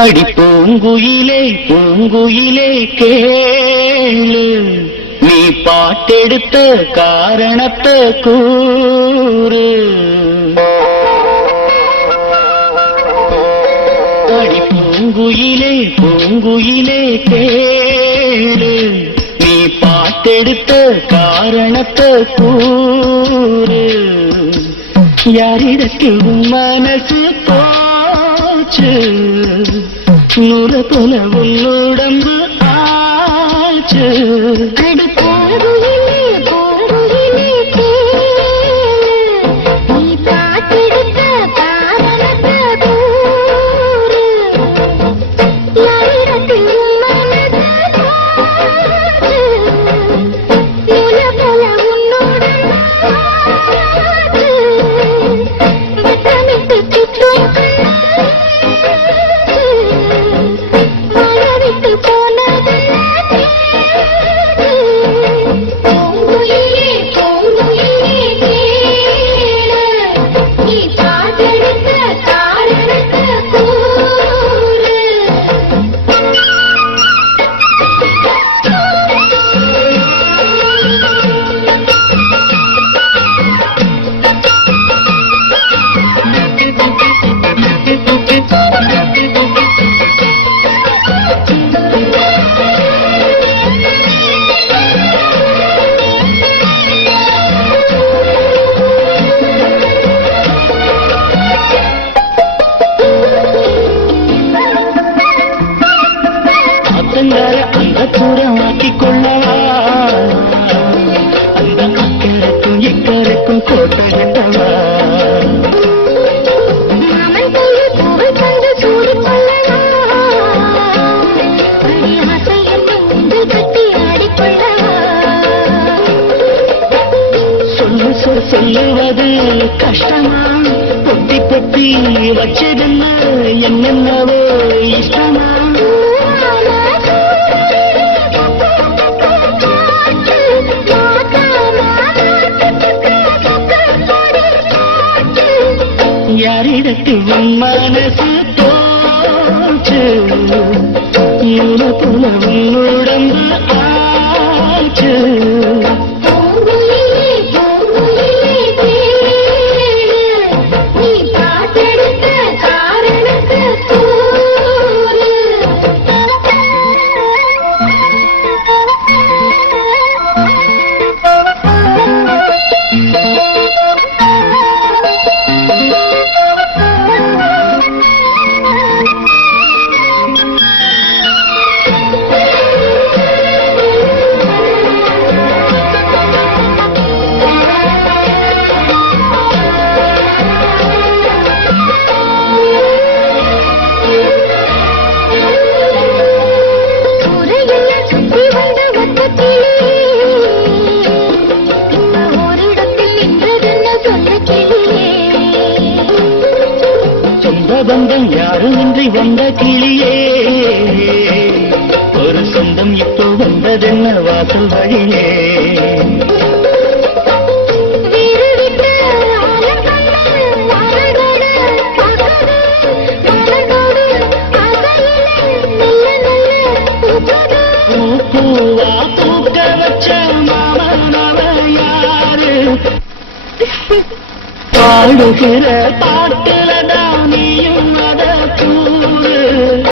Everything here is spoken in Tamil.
அடி பூங்குயிலே பூங்குயிலே கேளு நீ பாட்டெடுத்த காரணத்தை கூறு அடி பூங்குயிலே பூங்குயிலே கேளு நீ பாட்டெடுத்த காரணத்தை கூறு யாரிடத்தில் உன் மனசு நூறு போல உன் உடம்பு ஆச்சு. அடி ஆசை என்னும் ஊஞ்சல் கட்டி ஆடிக்கொள்ளவா? சொல்லு சொல் சொல்லுவது கஷ்டமா? பொத்தி பொத்தி வச்சதென்ன? என்னென்னவோ இஷ்டமா? யாரிடத்தில் உன் மனசு தோற்று நூறு போல உன் உடம்பு சொந்த பந்தம் யாருமின்றி வந்த கிளியே. ஒரு சொந்தம் இப்போ வந்ததென்ன வாசல் வழியே. வீறு விட்ட ஆலங்கண்ணு மலர்கொடு